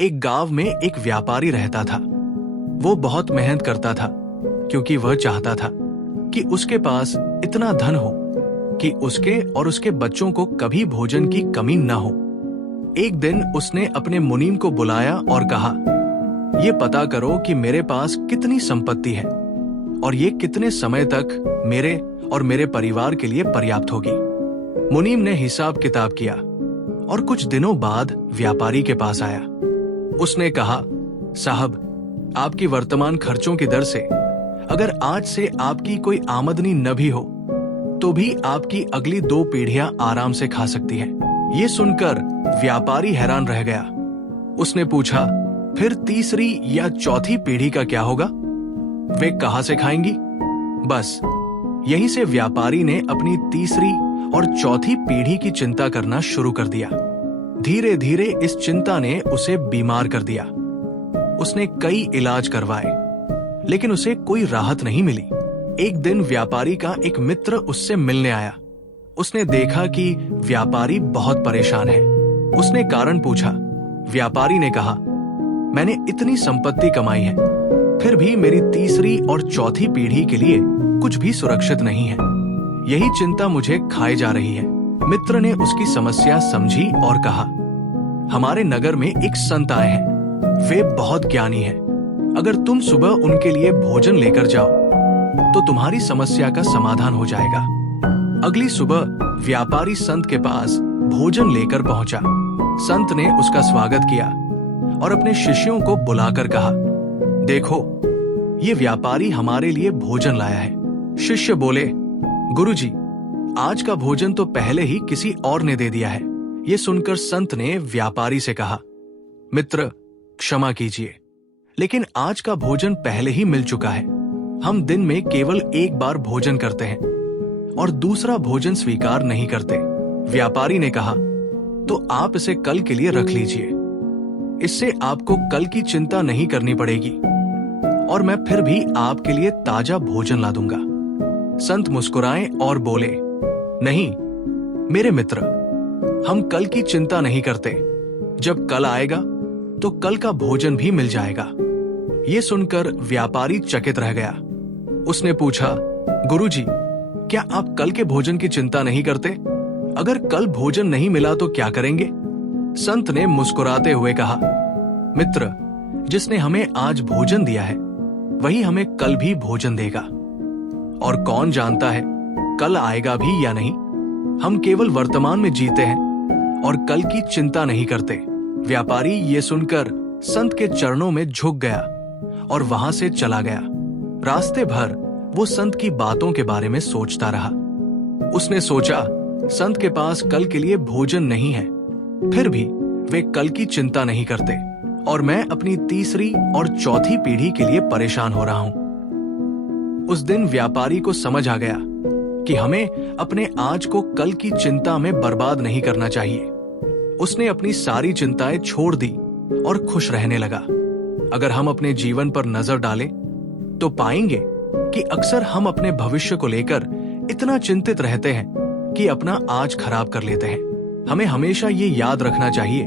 एक गांव में एक व्यापारी रहता था। वो बहुत मेहनत करता था क्योंकि वह चाहता था कि उसके पास इतना धन हो कि उसके और उसके बच्चों को कभी भोजन की कमी न हो। एक दिन उसने अपने मुनीम को बुलाया और कहा, ये पता करो कि मेरे पास कितनी संपत्ति है और ये कितने समय तक मेरे और मेरे परिवार के लिए पर्याप्त होगी। मुनीम ने हिसाब किताब किया और कुछ दिनों बाद व्यापारी के पास आया। उसने कहा, साहब, आपकी वर्तमान खर्चों की दर से अगर आज से आपकी कोई आमदनी न भी हो तो भी आपकी अगली 2 पीढ़ियां आराम से खा सकती है। ये सुनकर व्यापारी हैरान रह गया। उसने पूछा, फिर तीसरी या चौथी पीढ़ी का क्या होगा? वे कहां से खाएंगी? बस यहीं से व्यापारी ने अपनी तीसरी और चौथी पीढ़ी की चिंता करना शुरू कर दिया। धीरे धीरे इस चिंता ने उसे बीमार कर दिया। उसने कई इलाज करवाए लेकिन उसे कोई राहत नहीं मिली। एक दिन व्यापारी का एक मित्र उससे मिलने आया। उसने देखा कि व्यापारी बहुत परेशान है। उसने कारण पूछा। व्यापारी ने कहा, मैंने इतनी संपत्ति कमाई है फिर भी मेरी तीसरी और चौथी पीढ़ी के लिए कुछ भी सुरक्षित नहीं है। यही चिंता मुझे खाए जा रही है। मित्र ने उसकी समस्या समझी और कहा, हमारे नगर में एक संत आए हैं। वे बहुत ज्ञानी हैं। अगर तुम सुबह उनके लिए भोजन लेकर जाओ तो तुम्हारी समस्या का समाधान हो जाएगा। अगली सुबह व्यापारी संत के पास भोजन लेकर पहुंचा। संत ने उसका स्वागत किया और अपने शिष्यों को बुलाकर कहा, देखो, ये व्यापारी हमारे लिए भोजन लाया है। शिष्य बोले, गुरुजी, आज का भोजन तो पहले ही किसी और ने दे दिया है। ये सुनकर संत ने व्यापारी से कहा, मित्र, क्षमा कीजिए, लेकिन आज का भोजन पहले ही मिल चुका है। हम दिन में केवल एक बार भोजन करते हैं और दूसरा भोजन स्वीकार नहीं करते। व्यापारी ने कहा, तो आप इसे कल के लिए रख लीजिए। इससे आपको कल की चिंता नहीं करनी पड़ेगी और मैं फिर भी आपके लिए ताजा भोजन ला दूंगा। संत मुस्कुराए और बोले, नहीं मेरे मित्र, हम कल की चिंता नहीं करते। जब कल आएगा तो कल का भोजन भी मिल जाएगा। ये सुनकर व्यापारी चकित रह गया। उसने पूछा, गुरुजी, क्या आप कल के भोजन की चिंता नहीं करते? अगर कल भोजन नहीं मिला तो क्या करेंगे? संत ने मुस्कुराते हुए कहा, मित्र, जिसने हमें आज भोजन दिया है वही हमें कल भी भोजन देगा और कौन जानता है कल आएगा भी या नहीं। हम केवल वर्तमान में जीते हैं और कल की चिंता नहीं करते। व्यापारी ये सुनकर संत के चरणों में झुक गया और वहां से चला गया। रास्ते भर वो संत की बातों के बारे में सोचता रहा। उसने सोचा, संत के पास कल के लिए भोजन नहीं है, फिर भी वे कल की चिंता नहीं करते और मैं अपनी तीसरी और चौथी पीढ़ी के लिए परेशान हो रहा हूं। उस दिन व्यापारी को समझ आ गया कि हमें अपने आज को कल की चिंता में बर्बाद नहीं करना चाहिए। उसने अपनी सारी चिंताएं छोड़ दी और खुश रहने लगा। अगर हम अपने जीवन पर नजर डालें तो पाएंगे कि अक्सर हम अपने भविष्य को लेकर इतना चिंतित रहते हैं कि अपना आज खराब कर लेते हैं। हमें हमेशा ये याद रखना चाहिए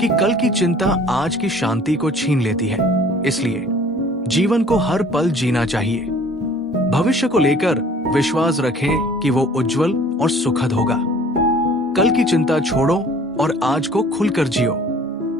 कि कल की चिंता आज की शांति को छीन लेती है। इसलिए जीवन को हर पल जीना चाहिए। भविष्य को लेकर विश्वास रखें कि वो उज्जवल और सुखद होगा। कल की चिंता छोड़ो और आज को खुलकर जियो।